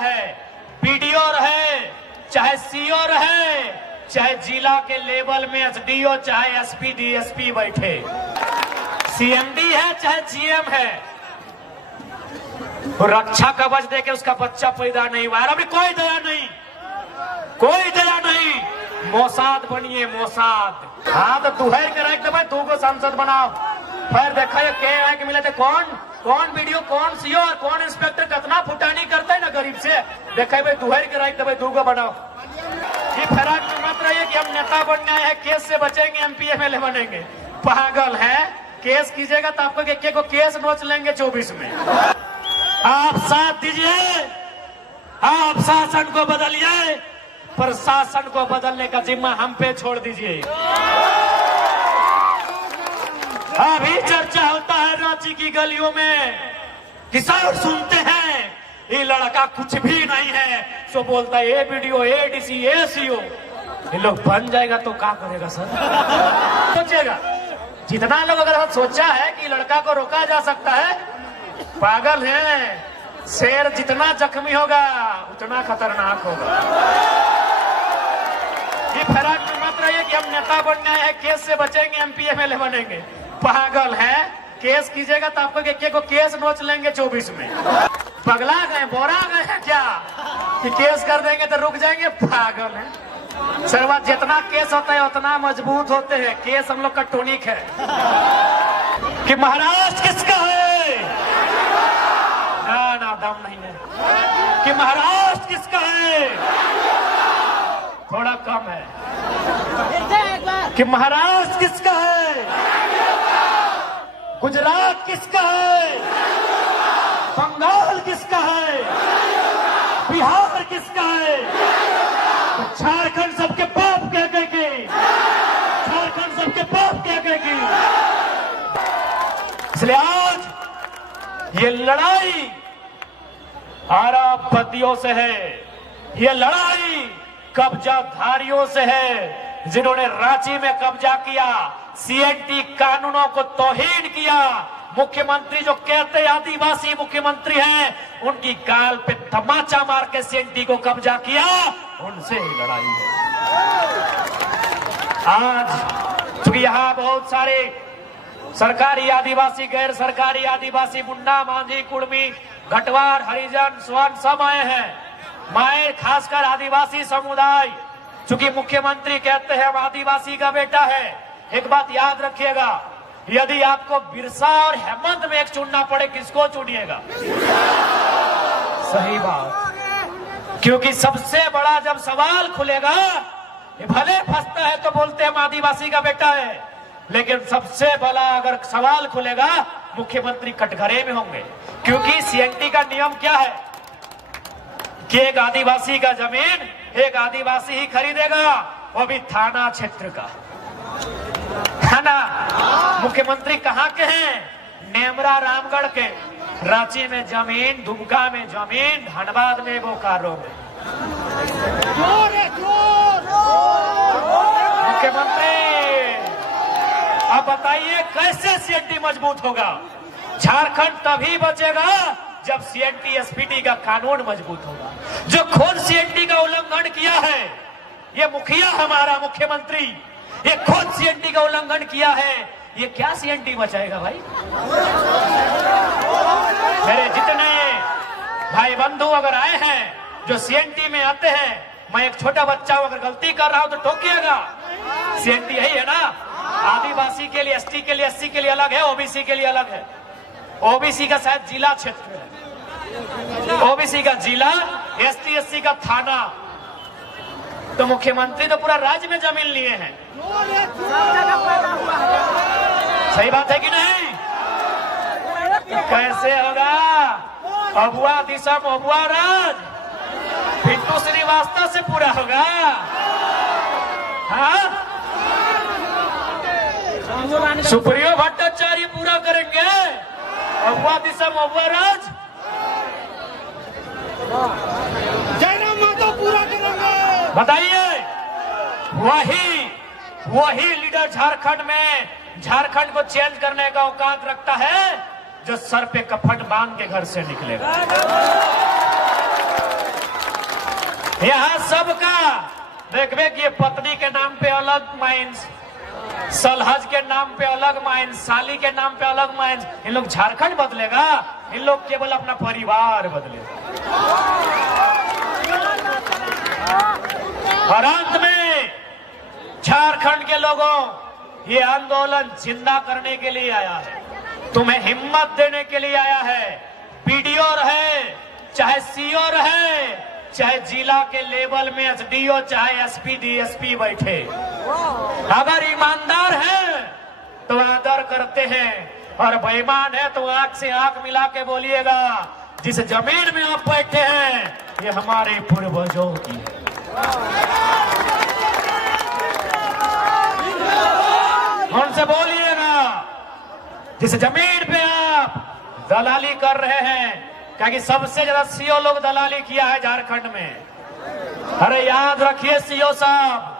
है, बीडीओ रहे, चाहे सीओ रहे, चाहे जिला के लेवल में एसडीओ, चाहे एसपी डीएसपी बैठे, सीएमडी है चाहे जीएम है, रक्षा कवच देके उसका बच्चा पैदा नहीं हुआ। अभी कोई दया नहीं, कोई दया नहीं। मोसाद बनिए, मोसाद। हाँ तो तुहर के रख दे, तू को सांसद बनाओ, फिर देखा ये के मिले थे कौन वीडियो, कौन सीओ और कौन इंस्पेक्टर कितना फुटानी करता है ना गरीब से। देखा भाई तुहर के रख दे, तू को बनाओ। ये फराक में मत रहिए कि हम नेता बनना है, केस से बचेंगे, एमपी एमएलए बनेंगे। पागल है, केस कीजिएगा तो आपको एक को केस नोच लेंगे 24 में। आप साथ दीजिए, आप शासन को बदलिए, प्रशासन को बदलने का जिम्मा हम पे छोड़ दीजिए। अभी चर्चा होता है रांची की गलियों में, किसान सुनते हैं ये लड़का कुछ भी नहीं है, सो बोलता है ए वीडियो, ए डीसी, ए सीओ। ये लोग बन जाएगा तो क्या करेगा सर? सोचेगा जितना लोग अगर सोचा है कि लड़का को रोका जा सकता है, पागल है। शेर जितना जख्मी होगा उतना खतरनाक होगा। ये फराक में मत रहिए कि हम नेता बनना है, केस से बचेंगे, एमपी एमएलए बनेंगे। पागल है, केस कीजिएगा तो आपको एक को केस नोच लेंगे 24 में। पगला गए, बोरा गए हैं क्या कि केस कर देंगे तो रुक जाएंगे? पागल है। सर्वा जितना केस होता है उतना मजबूत होते हैं। केस हम लोग का टॉनिक है। कि महाराष्ट्र किसका है? ना दम नहीं है। कि महाराष्ट्र किसका है? थोड़ा कम है। कि महाराष्ट्र किसका है? गुजरात किसका है? बंगाल किसका है? बिहार किसका है? तो झारखंड सबके बाप कह कहेगी, झारखंड सबके बाप कह कहेगी। इसलिए आज ये लड़ाई अरबपतियों से है, ये लड़ाई कब्जाधारियों से है, जिन्होंने रांची में कब्जा किया, सीएनटी कानूनों को तौहीन किया। मुख्यमंत्री जो कहते आदिवासी मुख्यमंत्री हैं, उनकी गाल पे तमाचा मार के सीएनटी को कब्जा किया, उनसे ही लड़ाई है। आज चूंकि यहाँ बहुत सारे सरकारी आदिवासी, गैर सरकारी आदिवासी, मुंडा, मांझी, कुड़मी, घटवार, हरिजन, स्वर्ण सब आए हैं। मैं खासकर आदिवासी समुदाय, चूंकि मुख्यमंत्री कहते हैं हम आदिवासी का बेटा है। एक बात याद रखिएगा, यदि आपको बिरसा और हेमंत में एक चुनना पड़े, किसको चुनिएगा? सही बात। क्योंकि सबसे बड़ा जब सवाल खुलेगा, ये भले फंसता है तो बोलते हैं हम आदिवासी का बेटा है, लेकिन सबसे बड़ा अगर सवाल खुलेगा, मुख्यमंत्री कटघरे में होंगे। क्योंकि सीएनटी का नियम क्या है कि एक आदिवासी का जमीन एक आदिवासी ही खरीदेगा, वो भी थाना क्षेत्र का, है ना। मुख्यमंत्री कहाँ के हैं? नेमरा, रामगढ़ के। रांची में जमीन, दुमका में जमीन, धनबाद में, बोकारो में। मुख्यमंत्री अब बताइए कैसे सीएनटी मजबूत होगा? झारखंड तभी बचेगा जब सीएनटी एसपीटी का कानून मजबूत होगा। जो खुद सीएनटी का उल्लंघन किया है, ये मुखिया हमारा मुख्यमंत्री, ये खुद सीएनटी का उल्लंघन किया है, ये क्या सीएनटी बचाएगा भाई? मेरे जितने भाई बंधु अगर आए हैं जो सीएनटी में आते हैं, मैं एक छोटा बच्चा हूं, अगर गलती कर रहा हूं तो टोकिएगा। सीएनटी यही है ना, आदिवासी के लिए, एसटी के लिए, एससी के लिए अलग है, ओबीसी के लिए अलग है। ओबीसी का शायद जिला क्षेत्र है, ओबीसी का जिला, एसटी एससी का थाना। तो मुख्यमंत्री तो पूरा राज्य में जमीन लिए हैं। सही बात है कि नहीं? कैसे होगा? अबुआ दिशम, अबुआ राज, पिंटू श्रीवास्तव से पूरा होगा? हाँ, सुप्रियो भट्टाचार्य पूरा करेंगे, अबुआ दिशम, अबुआ राज, जयराम माधव पूरा करेंगे। बताइए, वही लीडर झारखंड में, झारखंड को चेंज करने का औकात रखता है, जो सर पे कफन बांध के घर से निकलेगा। यहाँ सबका देखबे कि ये पत्नी के नाम पे अलग माइंस, सलहज के नाम पे अलग माइंस, साली के नाम पे अलग माइंस। इन लोग झारखंड बदलेगा, इन लोग केवल अपना परिवार बदलेगा। और अंत में झारखंड के लोगों, ये आंदोलन जिंदा करने के लिए आया है, तुम्हें हिम्मत देने के लिए आया है। पीडीओ रहे, चाहे सीओ रहे, चाहे जिला के लेवल में एसडीओ, चाहे एसपी डीएसपी बैठे, अगर ईमानदार है तो आदर करते हैं, और बेईमान है तो आंख से आंख मिला के बोलिएगा जिस जमीन में आप बैठे हैं ये हमारे पूर्वजों की है। उनसे बोलिएगा जिस जमीन पे आप दलाली कर रहे हैं, क्योंकि सबसे ज्यादा सीओ लोग दलाली किया है झारखंड में। अरे याद रखिए सीओ साहब,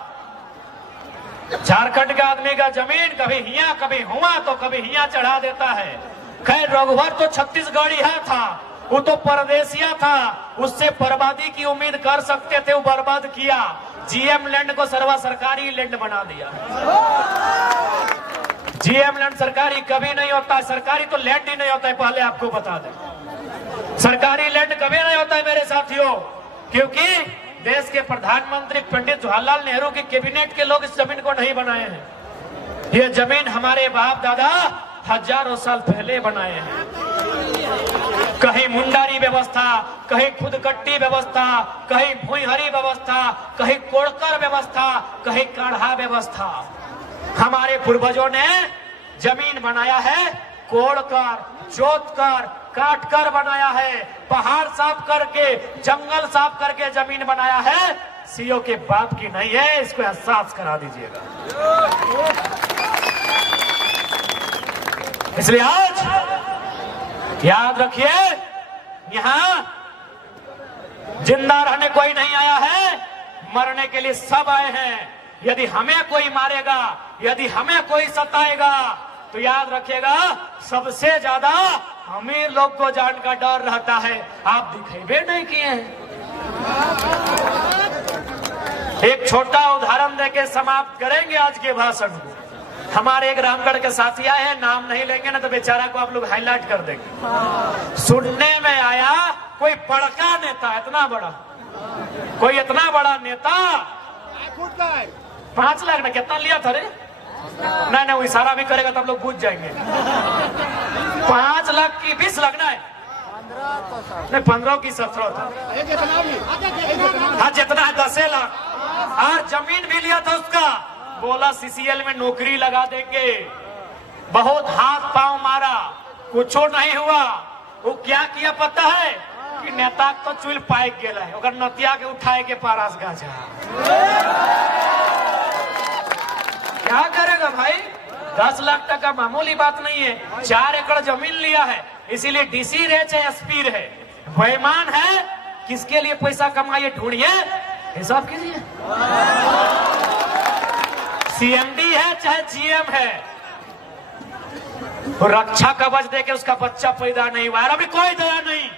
झारखंड के आदमी का जमीन कभी हिया कभी हुआ तो कभी हिया चढ़ा देता है। खैर रघुवर तो छत्तीसगढ़ी है था, वो तो परदेसिया था, उससे बर्बादी की उम्मीद कर सकते थे, वो बर्बाद किया। जीएम लैंड को सर्वा सरकारी लैंड बना दिया। जीएम लैंड सरकारी कभी नहीं होता है, सरकारी तो लैंड ही नहीं होता है, पहले आपको बता दें। सरकारी लैंड कभी नहीं होता है मेरे साथियों, क्योंकि देश के प्रधानमंत्री पंडित जवाहरलाल नेहरू के कैबिनेट के लोग इस जमीन को नहीं बनाए हैं। ये जमीन हमारे बाप दादा हजारों साल पहले बनाए हैं। कहीं मुंडारी व्यवस्था, कहीं खुदकट्टी व्यवस्था, कहीं भुईहरी व्यवस्था, कहीं कोड़कर व्यवस्था, कहीं काढ़ा व्यवस्था। हमारे पूर्वजों ने जमीन बनाया है कोड़कर, जोतकर, काटकर बनाया है, पहाड़ साफ करके, जंगल साफ करके जमीन बनाया है। सीओ के बाप की नहीं है, इसको एहसास करा दीजिएगा। इसलिए आज याद रखिए, यहां जिंदा रहने कोई नहीं आया है, मरने के लिए सब आए हैं। यदि हमें कोई मारेगा, यदि हमें कोई सताएगा, तो याद रखिएगा सबसे ज्यादा अमीर लोग को जान का डर रहता है। आप दिखेबे नहीं किए हैं। एक छोटा उदाहरण देके समाप्त करेंगे आज के भाषण को। हमारे एक रामगढ़ के साथी आए हैं, नाम नहीं लेंगे ना तो बेचारा को आप लोग हाईलाइट कर देंगे। सुनने में आया कोई बड़का नेता, इतना बड़ा, कोई इतना बड़ा नेता 5 लाख ना कितना लिया था रे? नहीं वो इशारा भी करेगा तो आप लोग बुझ जाएंगे। 5 लाख की 20 लाख ना है, नहीं 15 की 17 था। हाँ जितना है 10 लाख। और जमीन भी लिया था उसका, बोला सीसीएल में नौकरी लगा देंगे। बहुत हाथ पांव मारा, कुछ नहीं हुआ। वो क्या किया पता है कि नेता तो चुल पाइक गेला है, अगर नतिया के उठाए के पारास गाजा। क्या करेगा भाई? 10 लाख टका मामूली बात नहीं है। 4 एकड़ जमीन लिया है, इसीलिए डीसी रहे चाहे एसपी रहे, बेईमान है। किसके लिए पैसा कमाइए ढूंढिए, हिसाब कीजिए। सीएमडी है चाहे जीएम है, रक्षा कवच देके उसका बच्चा पैदा नहीं हुआ। अभी कोई दया नहीं,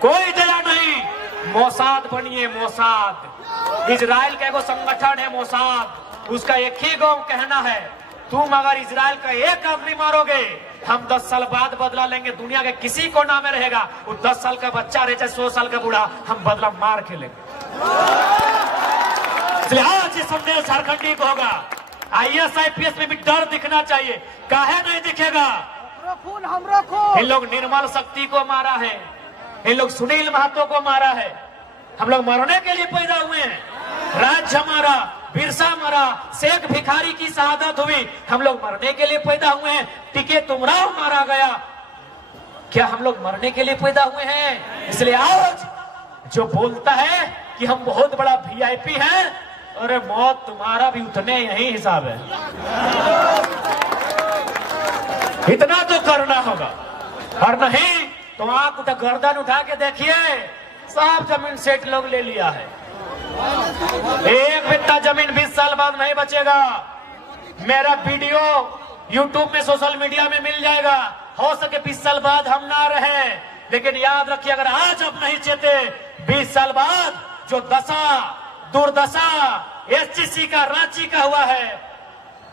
कोई दया नहीं। मोसाद बनिए, मोसाद। इजराइल का एगो संगठन है मोसाद, उसका एक ही गो कहना है, तुम अगर इजराइल का एक आदमी मारोगे, हम 10 साल बाद बदला लेंगे। दुनिया के किसी कोना में रहेगा, वो 10 साल का बच्चा रहे चाहे 100 साल का बूढ़ा, हम बदला मार के लेंगे। इसलिए आज ये संदेश झारखंडी को होगा। आईएएस आईपीएस में भी डर दिखना चाहिए। काहे नहीं दिखेगा? इन लोग निर्मल शक्ति को मारा है, इन लोग सुनील महतो को मारा है। हम लोग मरने के लिए पैदा हुए हैं। राज्य हमारा, बिरसा मरा, शेख भिखारी की शहादत हुई, हम लोग मरने के लिए पैदा हुए हैं। टिके तुमराव मारा गया, क्या हम लोग मरने के लिए पैदा हुए हैं? इसलिए आज जो बोलता है कि हम बहुत बड़ा वीआईपी हैं, अरे मौत तुम्हारा भी उतने यही हिसाब है। इतना तो करना होगा, और नहीं तो आप उठा गर्दन उठा के देखिए, सब जमीन सेठ लोग ले लिया है। एक बित्ता जमीन 20 साल बाद नहीं बचेगा। मेरा वीडियो यूट्यूब में, सोशल मीडिया में मिल जाएगा। हो सके 20 साल बाद हम ना रहे, लेकिन याद रखिए, अगर आज आप नहीं चेते, 20 साल बाद जो दशा दुर्दशा एसटीसी का रांची का हुआ है,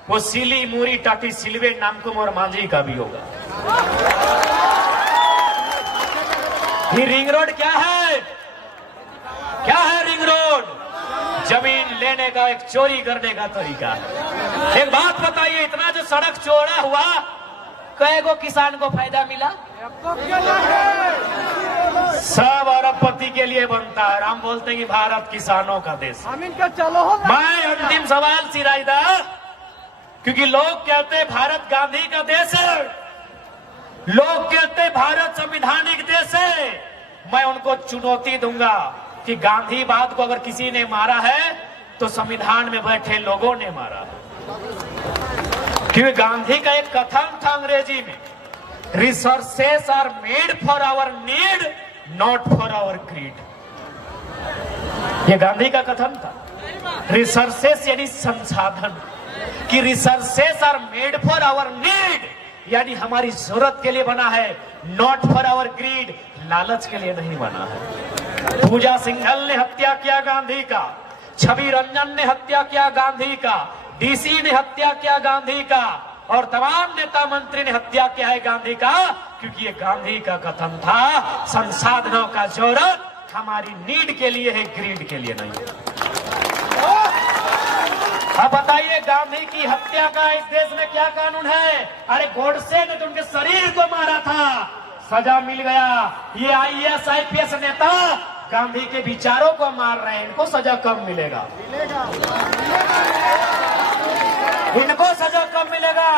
वो सिली मूरी टाटी सिलवे नामकुम और मांझी का भी होगा। ये रिंग रोड क्या है? क्या है रिंग रोड? जमीन लेने का एक चोरी करने का तरीका है। एक बात बताइए, इतना जो सड़क चौड़ा हुआ, कई गो किसान को फायदा मिला? सब अरबपति के लिए बनता है। हम बोलते हैं कि भारत किसानों का देश है। मैं अंतिम सवाल सिराइदा, क्योंकि लोग कहते हैं भारत गांधी का देश है, लोग कहते हैं भारत संविधानिक देश है। मैं उनको चुनौती दूंगा कि गांधीवाद को अगर किसी ने मारा है तो संविधान में बैठे लोगों ने मारा है। क्योंकि गांधी का एक कथन था अंग्रेजी में, resources are made for our need, not for our greed. ये गांधी का कथन था। रिसोर्सेस यानी संसाधन, कि resources are made for our need, यानी हमारी जरूरत के लिए बना है, नॉट फॉर आवर ग्रीड, लालच के लिए नहीं बना है। पूजा सिंघल ने हत्या किया गांधी का, छवि रंजन ने हत्या किया गांधी का, डीसी ने हत्या किया गांधी का, और तमाम नेता मंत्री ने हत्या किया है गांधी का, क्योंकि ये गांधी का कथन था, संसाधनों का जरूरत हमारी नीड के लिए है, ग्रीड के लिए नहीं। अब बताइए, गांधी की हत्या का इस देश में क्या कानून है? अरे गोडसे ने तो उनके शरीर को मारा था, सजा मिल गया। ये आईएएस आईपीएस नेता गांधी के विचारों को मार रहे हैं, इनको सजा कम मिलेगा, इनको सजा कम मिलेगा।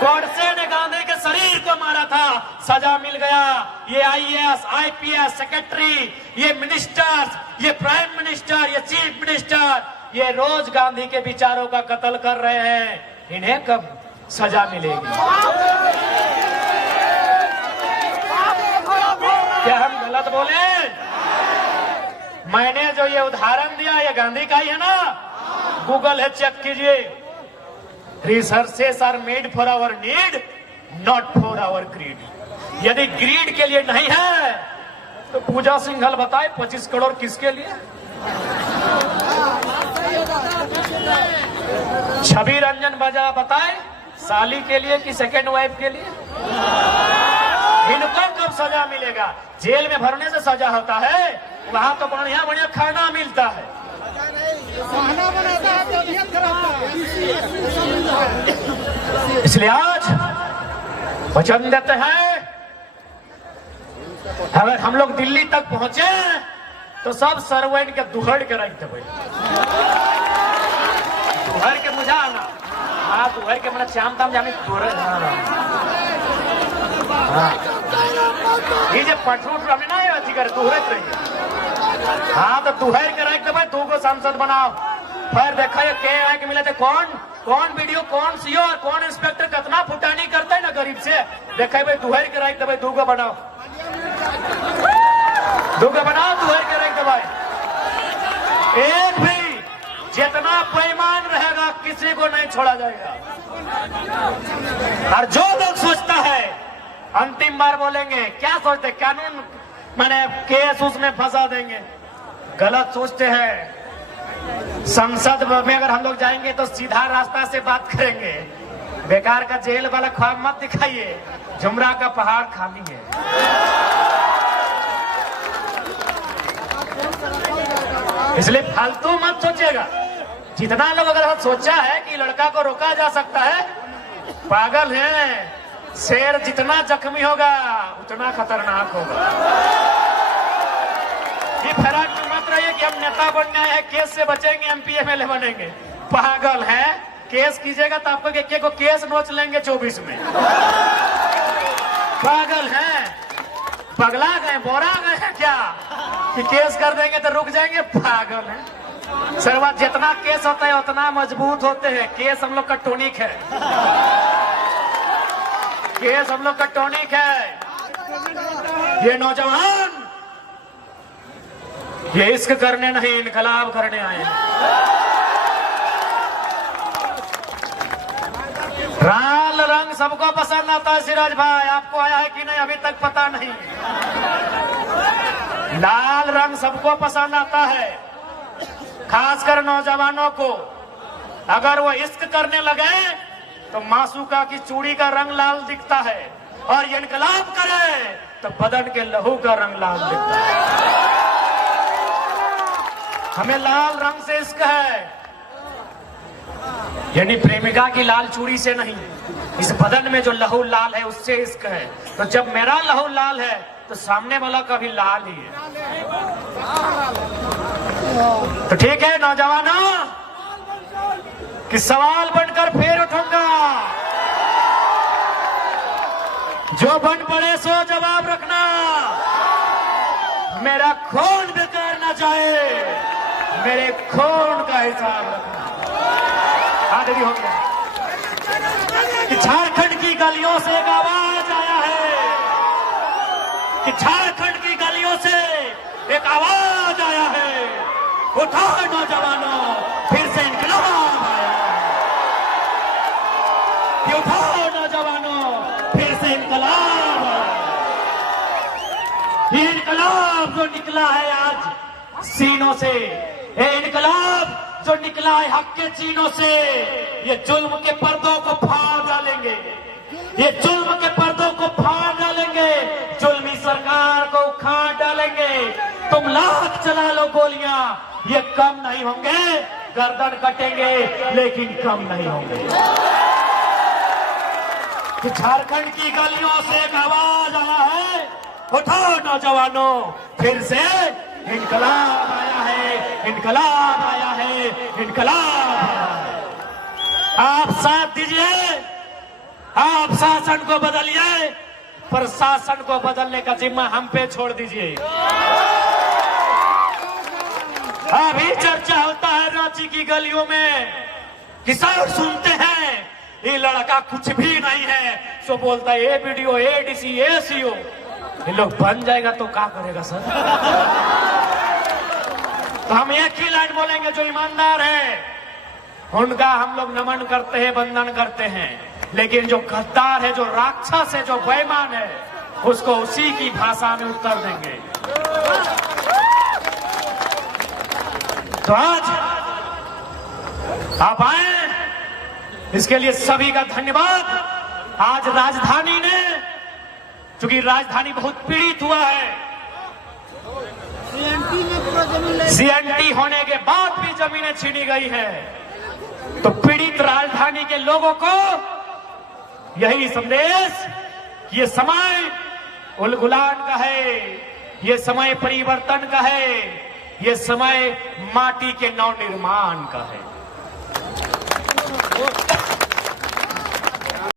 गोडसे ने गांधी के शरीर को मारा था, सजा मिल गया। ये आईएएस आईपीएस सेक्रेटरी, ये मिनिस्टर्स, ये प्राइम मिनिस्टर, ये चीफ मिनिस्टर, ये रोज गांधी के विचारों का कत्ल कर रहे हैं, इन्हें कब सजा मिलेगी? क्या हम गलत बोले? मैंने जो ये उदाहरण दिया ये गांधी का ही है ना? गूगल है, चेक कीजिए। Resources are made for our need, not for our greed. यदि ग्रीड के लिए नहीं है तो पूजा सिंघल बताए 25 करोड़ किसके लिए? छवि रंजन बजा बताए साली के लिए कि सेकेंड वाइफ के लिए? इनको कब सजा मिलेगा? जेल में भरने से सजा होता है, वहां तो बढ़िया बढ़िया खाना मिलता है। इसलिए आज वचन देते हैं, अगर हम लोग दिल्ली तक पहुंचे तो सब सर्वेंट के दुहड़ के रख देवे, दुहड़ के मुझा आना। हाँ, दुहड़ के मैंने चाम ताम जाने ये जो पटरूट हमें ना अथी कर दुहरत रही। हाँ, तो दुहड़ के रख देवे, तू को सांसद बनाओ। फिर देखा ये के आए के मिले थे, कौन वीडियो, कौन सीओ और कौन इंस्पेक्टर कितना फुटानी करता है ना गरीब से। देखा भाई दुहड़ के रख देवे, दू को बनाओ, दू को बनाओ, दुहड़ के रख देवे। एक भी जितना बेईमान रहेगा किसी को नहीं छोड़ा जाएगा। और जो लोग सोचता है, अंतिम बार बोलेंगे, क्या सोचते कानून मैंने केस उसमें फंसा देंगे, गलत सोचते हैं। संसद में अगर हम लोग जाएंगे तो सीधा रास्ता से बात करेंगे। बेकार का जेल वाला ख्वाब मत दिखाइए, जुमरा का पहाड़ खाली है। इसलिए फालतू मत सोचिएगा। जितना लोग अगर सोचा है कि लड़का को रोका जा सकता है, पागल है। शेर जितना जख्मी होगा उतना खतरनाक होगा। ये फराक में मत रहिए कि हम नेता बनने आए हैं, केस से बचेंगे, एमपी एमएलए बनेंगे। पागल है, केस कीजिएगा तो आपको एक को केस नोच लेंगे 24 में। पागल है, पगला गए, बोरा गए क्या कि केस कर देंगे तो रुक जाएंगे? पागल है। सर्वा जितना केस होता है उतना मजबूत होते हैं। केस हम लोग का टॉनिक है, केस हम लोग का टॉनिक है। ये नौजवान ये इश्क करने नहीं, इनकलाब करने आए हैं। लाल रंग सबको पसंद आता है सिराज भाई, आपको आया है कि नहीं अभी तक पता नहीं। लाल रंग सबको पसंद आता है, खासकर नौजवानों को। अगर वो इश्क करने लगे तो मासूका की चूड़ी का रंग लाल दिखता है, और ये इनकलाब करे तो बदन के लहू का रंग लाल दिखता है। हमें लाल रंग से इश्क है, यानी प्रेमिका की लाल चूड़ी से नहीं, इस बदन में जो लहू लाल है उससे इश्क है। तो जब मेरा लहू लाल है तो सामने वाला का भी लाल ही है। तो ठीक है नौजवानों, कि सवाल बनकर फिर उठूंगा, जो बन पड़े सो जवाब रखना, मेरा खून बेकार न जाए, मेरे खून का हिसाब रखना। आदमी हो गया कि झारखंड की गलियों से एक आवाज आया है, कि झारखंड की गलियों से एक आवाज आया है, उठाओ नौजवानों फिर से इनकलाब आया है, कि उठाओ नौजवानों फिर से इनकलाब आया है। ये इनकलाब जो निकला है आज सीनों से, ये इनकलाब जो निकला है हक के चीनों से, ये जुल्म के पर्दों को फाड़ डालेंगे, ये जुल्म के पर्दों को फाड़ डालेंगे, जुल्मी सरकार को उखाड़ डालेंगे। तुम लाख चला लो गोलियां, ये कम नहीं होंगे, गर्दन कटेंगे लेकिन कम नहीं होंगे। कि झारखंड की गलियों से एक आवाज आया है, उठाओ नौजवानों फिर से इनकलाब आया है, इनकलाब आया है, इनकलाब आया है। आप साथ दीजिए, आप शासन को बदलिए, प्रशासन को बदलने का जिम्मा हम पे छोड़ दीजिए। अभी चर्चा होता है रांची की गलियों में, किसान सुनते हैं ये लड़का कुछ भी नहीं है, सो बोलता है ए बीडीओ, ए डीसी, ए सीओ। ये लोग बन जाएगा तो क्या करेगा सर? तो हम एक ही लाइन बोलेंगे, जो ईमानदार है उनका हम लोग नमन करते हैं, वंदन करते हैं, लेकिन जो गद्दार है, जो राक्षस है, जो बेईमान है, उसको उसी की भाषा में उत्तर देंगे। तो आज आप आए, इसके लिए सभी का धन्यवाद। आज राजधानी ने, चूंकि राजधानी बहुत पीड़ित हुआ है, सीएनटी होने के बाद भी जमीनें छीनी गई है, तो पीड़ित राजधानी के लोगों को यही संदेश, ये समय उलगुलान का है, ये समय परिवर्तन का है, ये समय माटी के नव निर्माण का है।